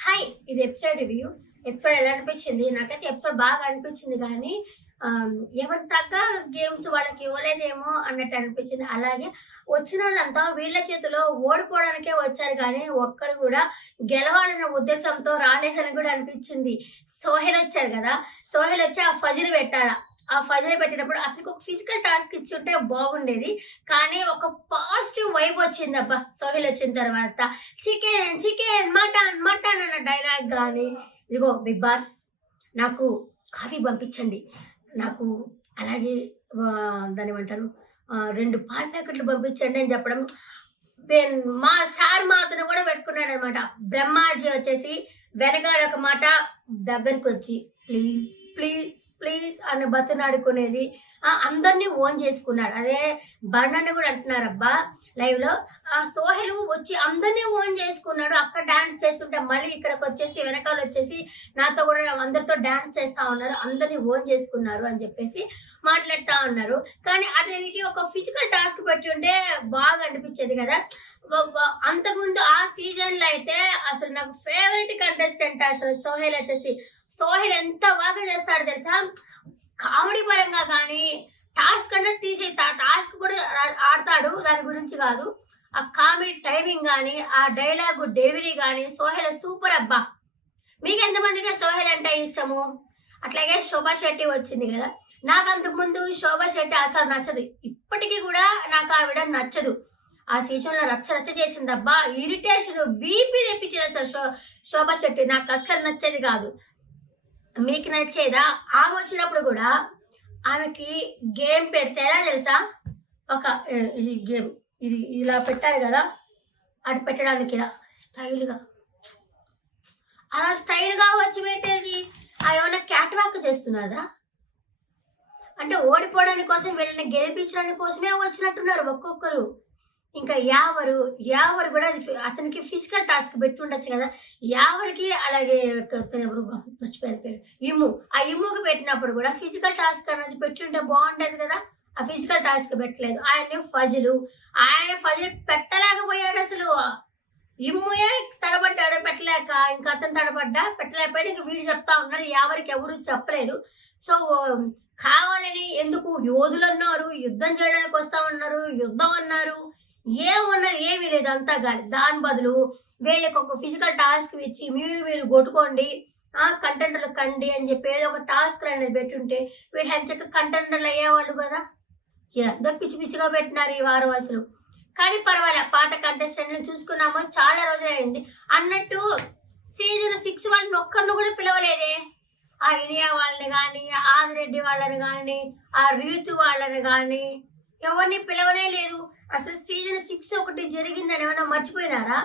Hi! ఇది episode review. Episode ఎలా అనిపించింది? నాకైతే ఎపిసోడ్ బాగా అనిపించింది గానీ, ఎవరికి తగ్గ గేమ్స్ వాళ్ళకి ఇవ్వలేదేమో అన్నట్టు అనిపించింది. అలాగే వచ్చినోళ్ళంతా వీళ్ళ చేతిలో ఓడిపోవడానికే వచ్చారు గానీ, ఒక్కరు గూడా గెలవాలన్న ఉద్దేశంతో రాలేదని గూడా అనిపించింది. సోహెల్ వచ్చారు గదా! సోహెల్ వచ్చి ఆ ఫజ్ర్ పెట్టాల. ఆ ఫజ్ర్ పెట్టినప్పుడు అసలుకొక ఫిజికల్ టాస్క్ ఇచ్చుంటే బాగుండేది. కానీ ఒక పాజిటివ్ వైబ్ వచ్చిందబ్బా! సోహెల్ వచ్చిన తర్వాత. చికెన్, చికెన్, మటన్, మటన్ అన్న డైలాగ్ గాని, ఇదిగో బిగ్ బాస్ నాకు కాఫీ పంపించండి. నాకు అలాగే దాన్నేమంటారు 2 పాల ప్యాకెట్లు పంపించండి అని చెప్పడం. మా స్టార్ మాతను కూడా పెట్టుకున్నాడనమాట. బ్రహ్మాజీ వచ్చేసి వెనకాల ఒక మాట దగ్గరికొచ్చి ప్లీజ్, ప్లీజ్, ప్లీజ్ అని బతిమిలాడుకునేది. అందరిని ఓన్ చేసుకున్నాడు. అదే బర్ణన్ని కూడా అంటున్నారబ్బా లైవ్‌లో. సోహెల్ వచ్చి అందరిని ఓన్ చేసుకున్నాడు. అక్కడ డాన్స్ చేస్తుంటే మళ్ళీ ఇక్కడికొచ్చేసి వెనకాలొచ్చేసి నాతో కూడా అందరితో డాన్స్ చేస్తా ఉన్నారు. అందరిని ఓన్ చేసుకున్నారు అని చెప్పేసి మాట్లాడుతా ఉన్నారు. కానీ అతనికి ఒక ఫిజికల్ టాస్క్ పెట్టుంటే బాగా అనిపించేది కదా! అంతకుముందు ఆ సీజన్‌లో అయితే అసలు నాకు ఫేవరెట్ కంటెస్టెంట్ అసలు సోహెల్ వచ్చేసి. సోహెల్ ఎంత బాగా చేస్తాడో తెలుసా? కామెడీ పరంగా గానీ, టాస్క్ అంటే టాస్క్ కూడా ఆడతాడు. దాని గురించి కాదు. ఆ కామెడీ టైమింగ్ గానీ, ఆ డైలాగు డెలివరీ గానీ, సోహెల్ సూపర్ అబ్బా! మీకెంతమందికి సోహెల్ అంటే ఇష్టము? అట్లాగే శోభా శెట్టి వచ్చింది గదా! నాకు అంతకుముందు శోభా శెట్టి అసలు నచ్చదు. ఇప్పటికి గూడా నాకు ఆవిడ నచ్చదు. ఆ సీజన్‌లో రచ్చ రచ్చ చేసిందబ్బా! ఇరిటేషన్, బీపీ తెప్పించేది అసలు శోభా శెట్టి. నాకస్సలు నచ్చేది గాదు. మీకు నచ్చేదా? ఆమె వచ్చినప్పుడు గూడా ఆమెకి గేమ్ పెడితే ఎలా తెలుసా? ఒక ఇది గేమ్. ఇది ఇలా పెట్టాలి గదా! అటు పెట్టడానికి ఇలా స్టైల్‌గా. అలా స్టైల్‌గా వచ్చి పెట్టేది. ఏమన్నా క్యాట్ వాక్ చేస్తున్నాదా? అంటే ఓడిపోవడానికి కోసం వీళ్ళని గెలిపించడానికి కోసమే వచ్చినట్టున్నారు ఒక్కొక్కరు. ఇంకా యావరు గూడా అతనికి ఫిజికల్ టాస్క్ పెట్టుండొచ్చు గదా! యావరికి అలాగే తనెవరు మర్చిపోయాను పేరు. ఇమ్ము. ఆ ఇమ్ముకి పెట్టినప్పుడు గూడా ఫిజికల్ టాస్క్ అనేది పెట్టుంటే బావుండేది గదా! ఆ ఫిజికల్ టాస్క్ పెట్టలేదు. ఆయనేమో ఫజులు. ఆయన ఫజులు పెట్టలేకపోయాడసలు. ఇమ్ముయే తడబడ్డాడు పెట్టలేక. ఇంక అతను తడబడ్డా పెట్టలేకపోయాడు. ఇంక వీళ్ళు చెప్తా ఉన్నారు. యావరికి ఎవరు చెప్పలేదు. సో, కావాలని ఎందుకు యోధులన్నారు, యుద్ధం చేయడానికి వస్తామన్నారు, యుద్ధం అన్నారు. ఏమన్నారు ఏమీ లేదు అంతా గాలి. దాని బదులు వీళ్ళకొక ఫిజికల్ టాస్క్ ఇచ్చి మీరు కొట్టుకోండి. కంటెంటర్‌లు కండి అని చెప్పి ఏదో ఒక టాస్క్ అనేది పెట్టుంటే వీళ్ళు ఎంచక్కా కంటెంటర్‌లు అయ్యేవాళ్ళు గదా! ఎంతో పిచ్చి పిచ్చిగా పెట్టినారు ఈ వారం అసలు. కానీ పర్వాలే పాత కంటెస్టెంట్‌లని చూసుకున్నాము. చాలా రోజులయింది. అన్నట్టు సీజన్ 6 వాళ్ళని ఒక్కరిని కూడా పిలవలేదే. ఆ ఇనియా వాళ్ళని గానీ, ఆదిరెడ్డి వాళ్ళని గానీ, ఆ రీతు వాళ్ళని గానీ ఎవరిని పిలవనే లేదు. అసలు సీజన్ 6 ఒకటి జరిగిందని ఏమైనా మర్చిపోయినారా?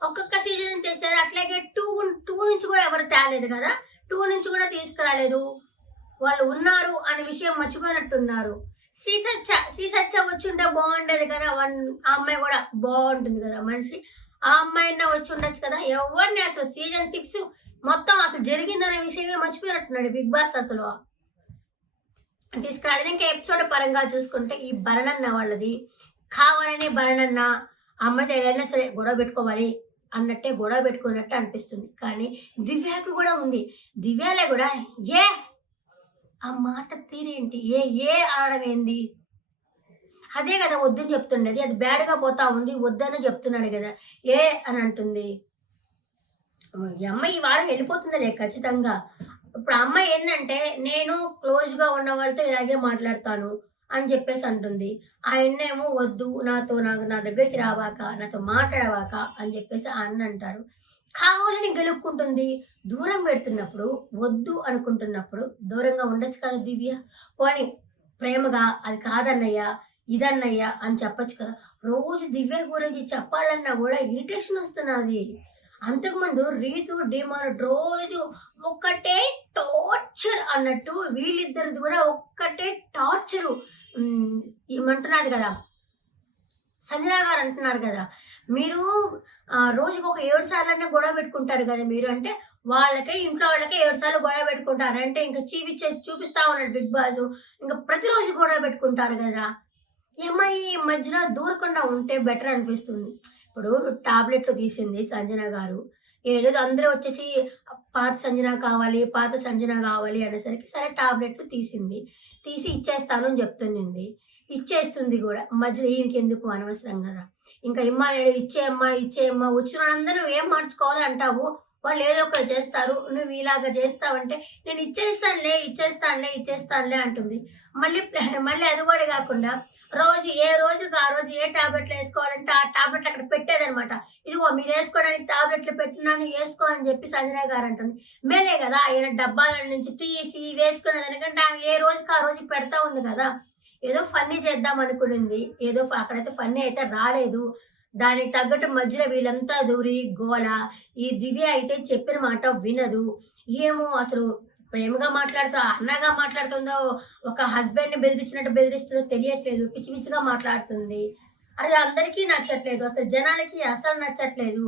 ఒక్కొక్క సీజన్ తెచ్చారు. అట్లాగే 2 నుంచి కూడా ఎవరు తేలేదు కదా! 2 నుంచి కూడా తీసుకురాలేదు. వాళ్ళు ఉన్నారు అనే విషయం మర్చిపోయినట్టున్నారు. శ్రీ సత్య వచ్చుంటే బాగుండేది కదా! ఆ అమ్మాయి కూడా బాగుంటుంది కదా మనిషి. ఆ అమ్మాయన్నా వచ్చుండొచ్చు కదా! ఎవరిని అసలు సీజన్ 6 మొత్తం అసలు జరిగిందనే విషయమే మర్చిపోయినట్టున్నాడు బిగ్ బాస్ అసలు. తీసుకురాలేదు. ఇంకా ఎపిసోడ్ పరంగా చూసుకుంటే ఈ భరణన్న వాళ్ళది కావాలనే భరణన్న అమ్మాయితో ఏదైనా సరే గొడవ పెట్టుకోవాలి అన్నట్టే గొడవ పెట్టుకున్నట్టు అనిపిస్తుంది. కానీ దివ్యకు కూడా ఉంది. దివ్యలో కూడా ఏ ఆ మాట తీరేంటి? ఏ అనడం ఏంది? అదే కదా వద్దని చెప్తుండేది. అది బ్యాడ్‌గా పోతా ఉంది. వద్దనే చెప్తున్నాడు కదా! ఏ అని అంటుంది. ఈ అమ్మాయి ఈ వారం వెళ్ళిపోతుందిలే ఖచ్చితంగా. ఇప్పుడు ఆ అమ్మాయి ఏందంటే, నేను క్లోజ్‌గా ఉన్న వాళ్ళతో ఇలాగే మాట్లాడతాను అని చెప్పేసి అంటుంది. ఆయన్నేమో వద్దు నా దగ్గరికి రావాక, నాతో మాట్లాడవాక అని చెప్పేసి ఆ అన్న అంటాడు. కావాలని గెలుక్కుంటుంది. దూరం పెడుతున్నప్పుడు, వద్దు అనుకుంటున్నప్పుడు దూరంగా ఉండొచ్చు కదా దివ్య. పోనీ ప్రేమగా అది కాదన్నయ్య, ఇదన్నయ్య అని చెప్పొచ్చు కదా! రోజు దివ్య గురించి చెప్పాలన్నా గూడా ఇరిటేషన్ వస్తున్నది. అంతకుముందు రీతు, డీమాన్ రోజు ఒకటే టార్చర్ అన్నట్టు వీళ్ళిద్దరిది కూడా ఒక్కటే టార్చరు. ఏమంటున్నారు గదా! సంజన గారు అంటున్నారు గదా! మీరు రోజుకొక 7 సార్లన్నా గొడవ పెట్టుకుంటారు గదా మీరు అంటే, ఇంట్లో వాళ్ళకే 7 సార్లు గొడవ పెట్టుకుంటారు. అంటే ఇంక చూపిస్తా ఉన్నాడు బిగ్ బాస్. ఇంక ప్రతిరోజు గొడవ పెట్టుకుంటారు గదా! ఈ అమ్మాయి మధ్యలో దూరకుండా ఉంటే బెటర్ అనిపిస్తుంది. ఇప్పుడు టాబ్లెట్‌లు తీసింది సంజన గారు. ఏదేదో అందరూ వచ్చేసి పాత సంజన కావాలి అనేసరికి సరే టాబ్లెట్లు తీసింది. తీసి ఇచ్చేస్తాను అని చెప్తున్నింది. ఇచ్చేస్తుంది గూడా. మధ్యలో ఈయనకెందుకు అనవసరం గదా! ఇంకా ఇచ్చేయమ్మా, ఇచ్చేయమ్మా వచ్చినోళ్ళందరూ ఏం మార్చుకోవాలి అంటావు. వాళ్ళు ఏదో ఒకటి చేస్తారు. నువ్వు ఇలాగ చేస్తావంటే నేను ఇచ్చేస్తానులే అంటుంది. మళ్ళీ మళ్ళీ అది కూడా కాకుండా ఏ రోజుకి ఆ రోజు ఏ టాబ్లెట్లు వేసుకోవాలంటే ఆ టాబ్లెట్లు అక్కడ పెట్టేదనమాట. ఇదిగో మీరు వేసుకోవడానికి టాబ్లెట్లు పెట్టినాను వేసుకో అని చెప్పి సంజన గారు అంటుంది. మేలే కదా ఆయన డబ్బాల నుంచి తీసి వేసుకునేదానికంటే ఆమె ఏ రోజుకి ఆ రోజు పెడతా ఉంది కదా. ఏదో ఫన్నీ చేద్దాం అనుకునింది. ఏదో అక్కడైతే ఫన్నీ అయితే రాలేదు. దానికి తగ్గట్టు మధ్యలో వీళ్ళంతా దూరి గోల. ఈ దివ్య అయితే చెప్పిన మాట వినదు. ఏమో అసలు ప్రేమగా అన్నగా మాట్లాడుతుందో, ఒక హస్బెండ్‌ని బెదిరించినట్టు బెదిరిస్తుందో తెలియట్లేదు. పిచ్చి పిచ్చిగా మాట్లాడుతుంది. అది అందరికీ నచ్చట్లేదు. అసలు జనాలకి అసలు నచ్చట్లేదు.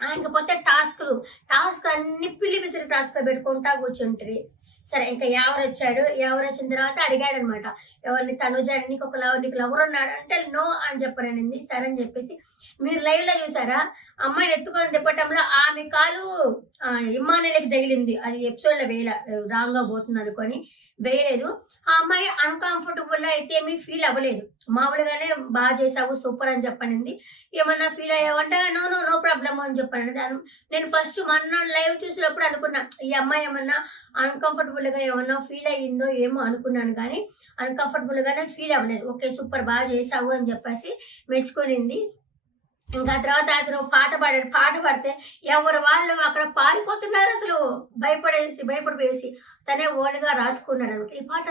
ఇంకపోతే టాస్క్ అన్ని పిల్లి పితిరి టాస్క్‌లు పెట్టుకుంటా కూర్చుంటిరి. సరే ఇంకా ఎవరొచ్చిన తర్వాత అడిగాడనమాట. ఎవరిని తనుజ నీకు లవర్ ఉన్నాడు అంటే నో అని చెప్పననింది. సరే అని చెప్పేసి మీరు లైవ్‌లో చూసారా? అమ్మాయిని ఎత్తుకొని తిప్పటంలో ఆమె కాలు ఇమ్మానుయేల్‌కి తగిలింది. అది ఎపిసోడ్‌లో రాంగ్‌గా పోతుందనుకోని వేయలేదు. ఆ అమ్మాయి అన్‌కంఫర్టబుల్ అయితే ఏమీ ఫీల్ అవ్వలేదు. మామూలుగానే బాగా చేసావు సూపర్ అని చెప్పనింది. ఏమన్నా ఫీల్ అయ్యావంటే నో ప్రాబ్లమ్ అని చెప్పాననింది. నేను ఫస్ట్ మొన్న లైవ్ చూసినప్పుడు అనుకున్నా ఈ అమ్మాయి ఏమన్నా అన్‌కంఫర్టబుల్‌గా ఏమన్నా ఫీల్ అయ్యిందో ఏమో అనుకున్నాను కానీ అన్‌కంఫర్టబుల్‌గానే ఫీల్ అవ్వలేదు. ఓకే సూపర్ బాగా చేసావు అని చెప్పేసి మెచ్చుకునింది. ఇంకా తర్వాత అతను పాట పాడితే ఎవరు వాళ్ళు అక్కడ పారిపోతున్నారు అసలు భయపడిపోయేసి తనే ఓన్గా రాసుకున్నాడు అనమాట. ఈ పాట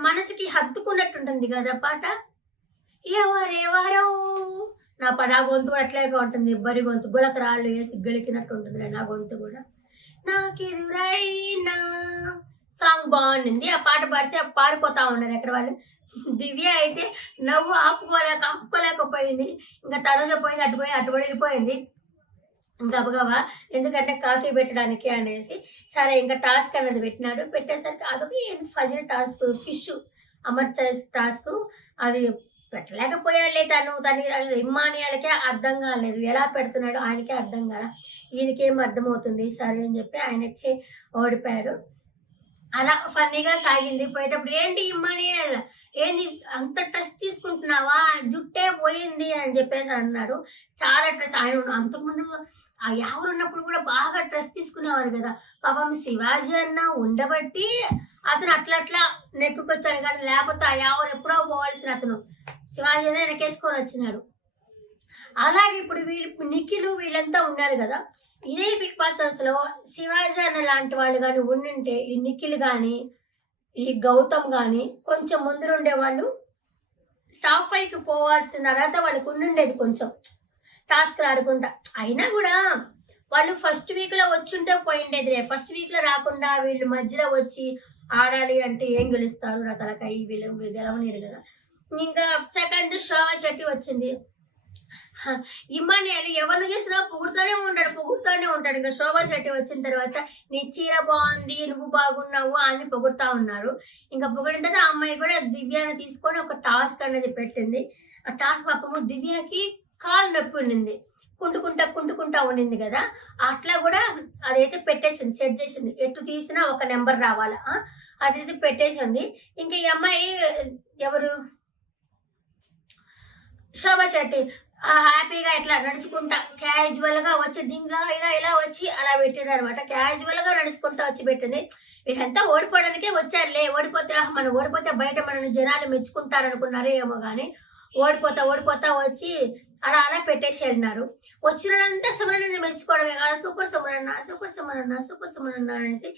మనసుకి హత్తుకున్నట్టుంటుంది కదా పాట. ఎవరెవరో నా గొంతు కూడా అట్లాగే ఉంటుంది. బరి గొంతు గులక రాళ్ళు వేసి గెలికినట్టు ఉంటుంది నా గొంతు కూడా. నాకెదురైనా సాంగ్ బాగుండింది. ఆ పాట పాడితే పారిపోతా ఉన్నారు ఎక్కడ వాళ్ళు. దివ్య అయితే నవ్వు ఆపుకోలేకపోయింది. ఇంకా తనుజ పోయింది అటు వెళ్ళిపోయింది గబగబా. ఎందుకంటే కాఫీ పెట్టడానికి అనేసి. సరే ఇంకా టాస్క్ అనేది పెట్టినాడు. పెట్టేసరికి అదొక ఫజిల్ టాస్క్ ఫిష్ అమర్చేస్ టాస్క్ అది పెట్టలేకపోయాడులే. తను ఇమ్మానియాలకే అర్థం కాలేదు. ఎలా పెడుతున్నాడు ఆయనకే అర్థం కాల. ఈయనకేం అర్థమవుతుంది సరే అని చెప్పి ఆయనైతే ఓడిపోయాడు. అలా ఫన్నీగా సాగింది. పోయేటప్పుడు ఏంటి ఇమ్మానియల్ ఏంది అంత ట్రెస్ తీసుకుంటున్నావా జుట్టే పోయింది అని చెప్పేసి అన్నాడు. చాలా ట్రెస్ ఆయన అంతకుముందు ఎవరున్నప్పుడు కూడా బాగా ట్రెస్ తీసుకునేవారు కదా. పాపం శివాజీ అన్న ఉండబట్టి అతను అట్లా నెక్కుకొచ్చాడు కానీ లేకపోతే ఎవరు ఎప్పుడో పోవాల్సిన అతను శివాజీ వెనకేసుకొని వచ్చినాడు. అలాగే ఇప్పుడు నిఖిలు వీళ్ళంతా ఉన్నారు కదా. ఇదే బిగ్ బాస్ లో శివాజీ అన్న లాంటి వాళ్ళు కానీ ఉండుంటే ఈ నిఖిల్ కానీ ఈ గౌతమ్ కానీ కొంచెం ముందు ఉండేవాళ్ళు టాప్ 5కి పోవాల్సిన అర్హత వాళ్ళకి ఉండుండేది. కొంచెం టాస్క్లు ఆడుకుంటా అయినా కూడా వాళ్ళు ఫస్ట్ వీక్లో వచ్చుంటే పోయిండేదిలే. ఫస్ట్ వీక్లో రాకుండా వీళ్ళు మధ్యలో వచ్చి ఆడాలి అంటే ఏం గెలుస్తారు రకరకాల వీళ్ళు గెలవనీరు కదా. ఇంకా సెకండ్ శోభా శెట్టి వచ్చింది. ఇమ్మానియల్ ఎవరిని చూసినా పొగుడుతూనే ఉంటాడు. ఇంకా శోభా శెట్టి వచ్చిన తర్వాత నీ చీర బాగుంది నువ్వు బాగున్నావు అని పొగుడుతా ఉన్నారు. ఇంకా పొగిడిన తర్వాత ఆ అమ్మాయి కూడా దివ్యాన్ని తీసుకొని ఒక టాస్క్ అనేది పెట్టింది. ఆ టాస్క్ పాపము దివ్యకి కాలు నొప్పి ఉండింది. కుంటుకుంటా ఉండింది కదా. అట్లా కూడా అదైతే పెట్టేసింది, సెట్ చేసింది. ఎటు తీసినా ఒక నెంబర్ రావాలా అదైతే పెట్టేసింది. ఇంకా ఈ అమ్మాయి ఎవరు శోభా శెట్టి హ్యాపీగా ఇట్లా నడుచుకుంటా క్యాజువల్ గా వచ్చి డింగా ఇలా వచ్చి అలా పెట్టింది అనమాట. క్యాజువల్ గా నడుచుకుంటా వచ్చి పెట్టింది. వీళ్ళంతా ఓడిపోవడానికే వచ్చారులే. ఓడిపోతే బయట మనల్ని జనాలు మెచ్చుకుంటారనుకున్నారే ఏమో కానీ ఓడిపోతా వచ్చి అలా పెట్టేసి వెళ్ళినారు. వచ్చిన వాళ్ళంతా సుమరన్నని మెచ్చుకోవడమే కాదు సూపర్ సుమరన్న అనేసి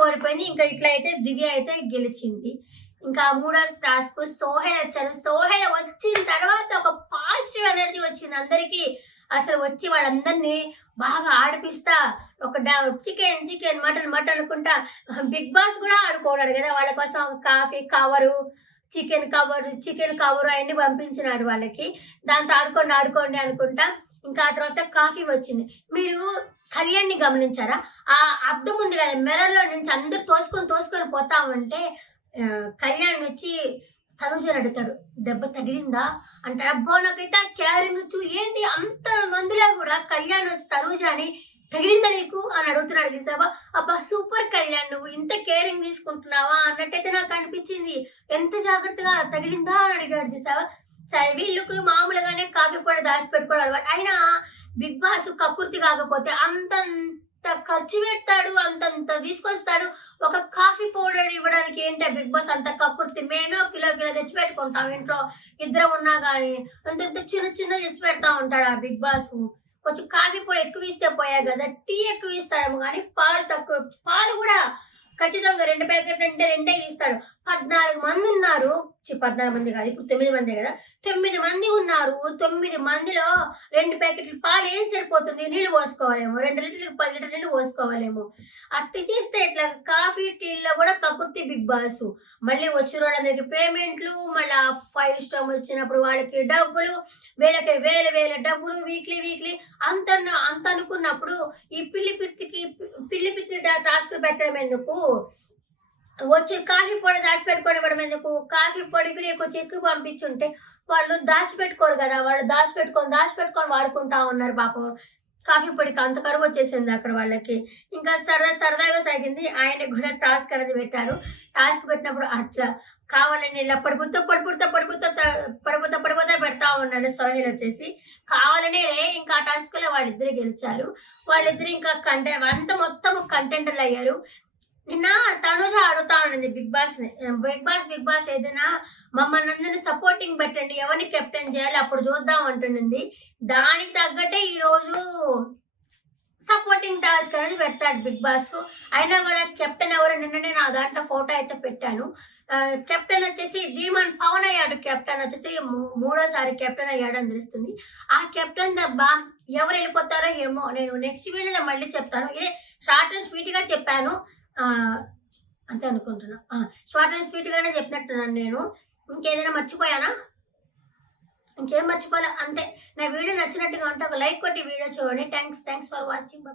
ఓడిపోయింది. ఇంకా ఇట్లా అయితే దివ్య అయితే గెలిచింది. ఇంకా మూడో టాస్క్ సోహెల్ వచ్చారు. సోహెల్ వచ్చిన తర్వాత ఒక పాజిటివ్ ఎనర్జీ వచ్చింది అందరికీ. అసలు వచ్చి వాళ్ళందరినీ బాగా ఆడిపిస్తా ఒక చికెన్ మటన్ అనుకుంటా. బిగ్ బాస్ కూడా ఆడుకోడాడు కదా వాళ్ళ కోసం. ఒక కాఫీ కవరు చికెన్ కవరు అవన్నీ పంపించినాడు వాళ్ళకి. దాంతో ఆడుకోండి అనుకుంటా. ఇంకా ఆ తర్వాత కాఫీ వచ్చింది. మీరు కళ్యాణ్ని గమనించారా? ఆ అద్దం ఉంది కదా మిర్రర్లో నుంచి అందరు తోసుకొని పోతా ఉంటే కళ్యాణ్ వచ్చి తనుజని అడుగుతాడు, "దెబ్బ తగిలిందా?" అంటాడు. అబ్బా! నాకైతే ఆ క్యారింగ్ ఏంటి అంత మందిలో గూడా కళ్యాణ్ వచ్చి తనుజని "తగిలిందా నీకు?" అని అడుగుతున్నాడు చూసావా? అబ్బా! సూపర్ కళ్యాణ్, నువ్వు ఇంత కేరింగ్ తీసుకుంటున్నావా అన్నట్టయితే నాకు అనిపించింది. ఎంత జాగ్రత్తగా "తగిలిందా?" అని అడిగాడు చూసావా? సరే వీళ్ళకి మామూలుగానే కాఫీ పొడి దాచిపెట్టుకోవడం అలవాటు. అయినా బిగ్ బాస్ కక్కుర్తి కాకపోతే అంతంత ఖర్చు పెడతాడు, అంతంత తీసుకొస్తాడు. ఒక కాఫీ పౌడర్ ఇవ్వడానికి ఏంటి బిగ్ బాస్ అంత కక్కుర్తి? మేమే ఒక కిలో కిలో తెచ్చి పెట్టుకుంటాం ఇంట్లో, ఇద్దరం ఉన్నా గానీ. అంతంత చిన్న చిన్నది తెచ్చి పెడతా ఉంటాడు ఆ బిగ్ బాస్. కొంచెం కాఫీ పొడి ఎక్కువ ఇస్తే పోయాయి కదా, టీ ఎక్కువ ఇస్తాడేమో కానీ పాలు తక్కువ. పాలు కూడా ఖచ్చితంగా 2 ప్యాకెట్లు అంటే 2 ఇస్తాడు. 14 మంది ఉన్నారు. 14 మంది కాదు, ఇప్పుడు 9 మందే కదా. 9 మంది ఉన్నారు. 9 మందిలో 2 ప్యాకెట్లు పాలు ఏం సరిపోతుంది? నీళ్ళు పోసుకోవాలేమో, 2 లీటర్లకు 10 లీటర్ల నీళ్ళు పోసుకోవాలేమో. అట్లా చేస్తే ఎట్లా? కాఫీ టీల్లో కూడా కకుర్తి బిగ్ బాస్. మళ్ళీ వచ్చిన వాళ్ళందరికి పేమెంట్లు, మళ్ళీ 5 స్టార్ వచ్చినప్పుడు వాళ్ళకి డబ్బులు, వీళ్ళకి వేల వేల డబ్బులు వీక్లీ వీక్లీ. అంత అంత అనుకున్నప్పుడు ఈ పిల్లి పిచ్చి టాస్క్ పెట్టడం ఎందుకు? వచ్చి కాఫీ పొడి దాచిపెట్టుకొని ఇవ్వడం ఎందుకు? కాఫీ పొడి కూడా కొంచెం ఎక్కువ పంపించుంటే వాళ్ళు దాచిపెట్టుకోరు కదా, వాళ్ళు దాచిపెట్టుకొని వాడుకుంటా ఉన్నారు పాపం. కాఫీ పొడికి అంత కరువు వచ్చేసింది అక్కడ వాళ్ళకి. ఇంకా సరదాగా సాగింది. ఆయనకి కూడా టాస్క్ అనేది పెట్టారు. టాస్క్ పెట్టినప్పుడు అట్లా కావాలని ఇలా పడిపోతా పెడతా ఉన్నాడు సోహెల్ వచ్చేసి. కావాలనే ఇంకా ఆ టాస్క్‌లో వాళ్ళిద్దరు గెలిచారు. వాళ్ళిద్దరు ఇంకా మొత్తం కంటెంటర్లు అయ్యారు. నిన్న తనుజ అడుగుతా ఉండింది బిగ్ బాస్ ఏదైనా మమ్మల్ని అందరిని సపోర్టింగ్ పెట్టండి, ఎవరిని కెప్టెన్ చేయాలి అప్పుడు చూద్దాం అంటున్నది. దానికి తగ్గట్టే ఈరోజు సపోర్టింగ్ టాస్క్ అనేది పెడతాడు బిగ్ బాస్. అయినా కూడా కెప్టెన్ ఎవరు? నిన్ననే నా దాంట్లో ఫోటో అయితే పెట్టాను. కెప్టెన్ వచ్చేసి ధీమన్ పవన్ అయ్యాడు. కెప్టెన్ వచ్చేసి మూడోసారి కెప్టెన్ అయ్యాడని తెలుస్తుంది. ఆ కెప్టెన్ దెబ్బ ఎవరు వెళ్ళిపోతారో ఏమో, నేను నెక్స్ట్ వీడియోలో మళ్ళీ చెప్తాను. ఇదే షార్ట్ అండ్ స్వీట్ గా చెప్పాను. అంతే అనుకుంటున్నా. షార్ట్ అండ్ స్వీట్ గానే చెప్పినట్టున్నాను నేను. ఇంకేదైనా మర్చిపోయానా? ఇంకేం మర్చిపోలే, అంతే. నా వీడియో నచ్చినట్టుగా ఉంటే ఒక లైక్ కొట్టి వీడియో చూడండి. Thanks for watching.